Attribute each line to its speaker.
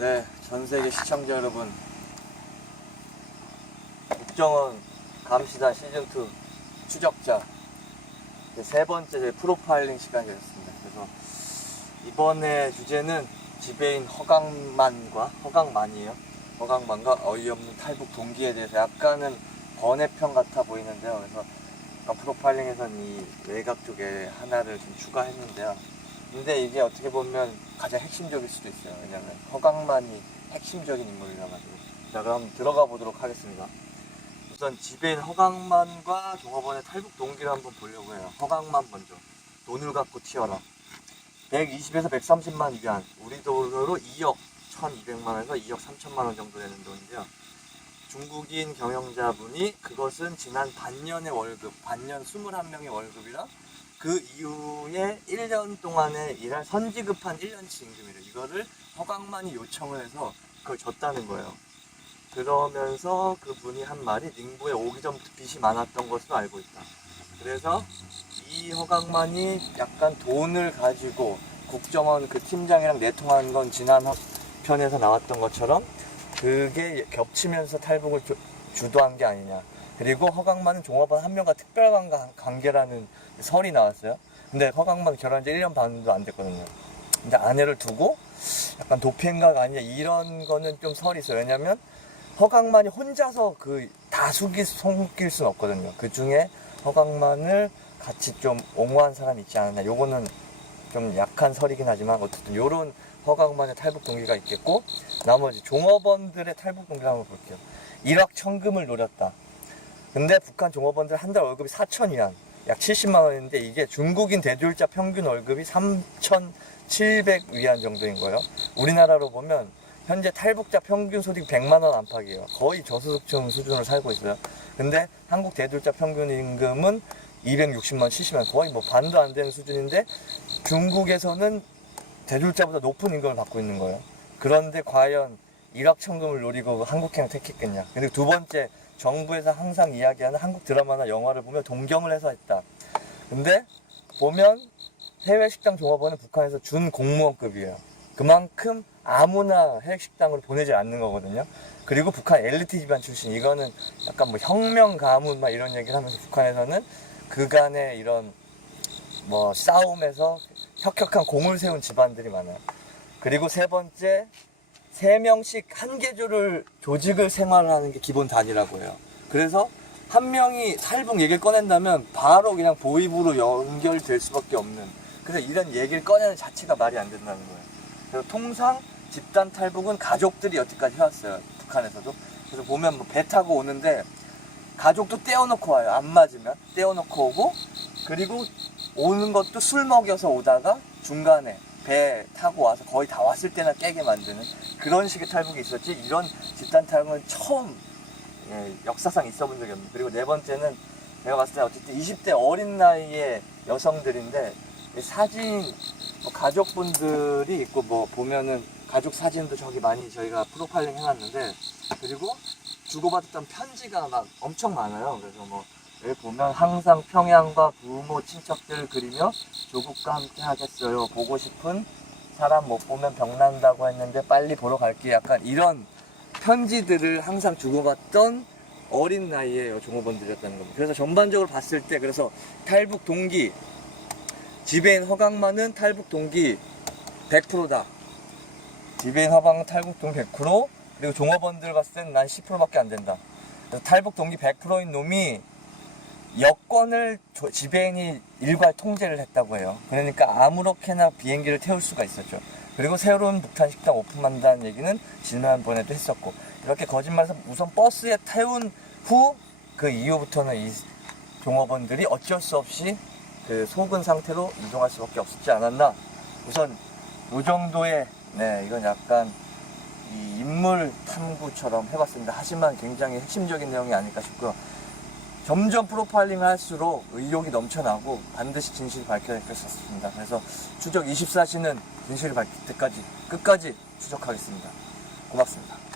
Speaker 1: 네, 전 세계 시청자 여러분. 국정원 감시단 시즌2 추적자 세 번째 제 프로파일링 시간이 되었습니다. 그래서 이번에 주제는 지배인 허강만과 허강만이에요. 허강만과 어이없는 탈북 동기에 대해서 약간은 번외편 같아 보이는데요. 그래서 프로파일링에서는 이 외곽 쪽에 하나를 좀 추가했는데요. 근데 이게 어떻게 보면 가장 핵심적일 수도 있어요. 왜냐면 허강만이 핵심적인 인물이라 가지고. 자, 그럼 들어가 보도록 하겠습니다. 우선 지배인 허강만과 종업원의 탈북 동기를 한번 보려고 해요. 허강만 먼저. 돈을 갖고 튀어라. 120에서 130만 위안. 우리 돈으로 2억 1200만 원에서 2억 3천만 원 정도 되는 돈인데요. 중국인 경영자분이 그것은 지난 반년의 월급, 반년 21명의 월급이랑 그 이후에 1년 동안에 일할 선지급한 1년치 임금이래요. 이거를 허강만이 요청을 해서 그걸 줬다는 거예요. 그러면서 그분이 한 말이 닝부에 오기 전부터 빚이 많았던 것으로 알고 있다. 그래서 이 허강만이 약간 돈을 가지고 국정원 그 팀장이랑 내통한 건 지난 화- 편에서 나왔던 것처럼 그게 겹치면서 탈북을 주, 주도한 게 아니냐. 그리고 허강만은 종업원 한 명과 특별한 관- 관계라는 설이 나왔어요. 근데 허강만 결혼한 지 1년 반도 안 됐거든요. 근데 아내를 두고 약간 도피행각 아니냐 이런 거는 좀 설이 있어요. 왜냐면 허강만이 혼자서 그다 숨길, 숨길 수는 없거든요. 그 중에 허강만을 같이 좀 옹호한 사람이 있지 않았나. 요거는 좀 약한 설이긴 하지만 어쨌든 요런 허강만의 탈북 동기가 있겠고 나머지 종업원들의 탈북 동기를 한번 볼게요. 일확천금을 노렸다. 근데 북한 종업원들 한 달 월급이 4천이안, 약 70만 원인데 이게 중국인 대졸자 평균 월급이 3,700 위안 정도인 거예요. 우리나라로 보면 현재 탈북자 평균 소득 100만 원 안팎이에요. 거의 저소득층 수준으로 살고 있어요. 근데 한국 대졸자 평균 임금은 260만 원, 70만 원, 거의 뭐 반도 안 되는 수준인데 중국에서는 대졸자보다 높은 임금을 받고 있는 거예요. 그런데 과연 일확천금을 노리고 한국행을 택했겠냐. 근데 두 번째, 정부에서 항상 이야기하는 한국 드라마나 영화를 보면 동경을 해서 했다. 근데 보면 해외 식당 종업원은 북한에서 준 공무원급이에요. 그만큼 아무나 해외 식당으로 보내지 않는 거거든요. 그리고 북한 엘리트 집안 출신 이거는 약간 뭐 혁명 가문 막 이런 얘기를 하면서 북한에서는 그간의 이런 뭐 싸움에서 혁혁한 공을 세운 집안들이 많아요. 그리고 세 번째 세 명씩 한 계조를 조직을 생활하는 게 기본 단위라고 해요. 그래서 한 명이 탈북 얘기를 꺼낸다면 바로 그냥 보입으로 연결될 수밖에 없는. 그래서 이런 얘기를 꺼내는 자체가 말이 안 된다는 거예요. 그래서 통상 집단 탈북은 가족들이 여태까지 해왔어요. 북한에서도. 그래서 보면 뭐 배 타고 오는데 가족도 떼어놓고 와요. 안 맞으면 떼어놓고 오고 그리고 오는 것도 술 먹여서 오다가 중간에 배 타고 와서 거의 다 왔을 때나 깨게 만드는 그런 식의 탈북이 있었지 이런 집단 탈북은 처음 예, 역사상 있어 본 적이 없는 그리고 네 번째는 내가 봤을 때 어쨌든 20대 어린 나이의 여성들인데 이 사진 뭐 가족분들이 있고 뭐 보면은 가족 사진도 저기 많이 저희가 프로파일링 해놨는데 그리고 주고받았던 편지가 막 엄청 많아요. 그래서 뭐 보면 항상 평양과 부모 친척들 그리며 조국과 함께 하겠어요. 보고 싶은 사람 못 보면 병난다고 했는데 빨리 보러 갈게. 약간 이런 편지들을 항상 주고받던 어린 나이에 종업원들이었다는 겁니다. 그래서 전반적으로 봤을 때 그래서 탈북 동기 지배인 허강만은 탈북 동기 100%다. 지배인 허방 탈북 동기 100% 그리고 종업원들 봤을 때는 난 10%밖에 안 된다. 탈북 동기 100%인 놈이 여권을 조- 지배인이 일괄 통제를 했다고 해요. 그러니까 아무렇게나 비행기를 태울 수가 있었죠. 그리고 새로운 북한 식당 오픈한다는 얘기는 지난번에도 했었고 이렇게 거짓말해서 우선 버스에 태운 후 그 이후부터는 이 종업원들이 어쩔 수 없이 그 속은 상태로 이동할 수밖에 없었지 않았나. 우선 이 정도의 네 이건 약간 이 인물 탐구처럼 해봤습니다. 하지만 굉장히 핵심적인 내용이 아닐까 싶고요. 점점 프로파일링을 할수록 의욕이 넘쳐나고 반드시 것 같습니다. 그래서 추적 24시는 진실을 밝힐 때까지 끝까지 추적하겠습니다. 고맙습니다.